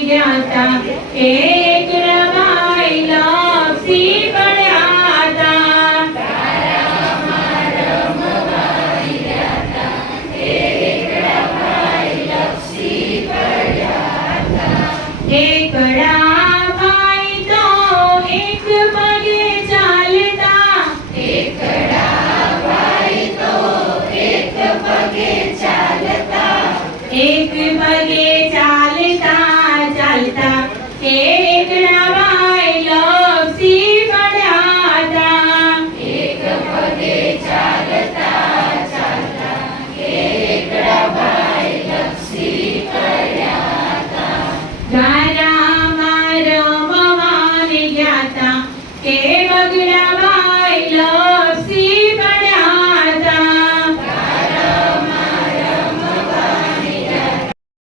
ગયા તા એક રમાઈ લપસી પડ્યા તા એકડા ભાઈ તો એક પગે ચાલતા એક પગે ચાલતા ચાલતા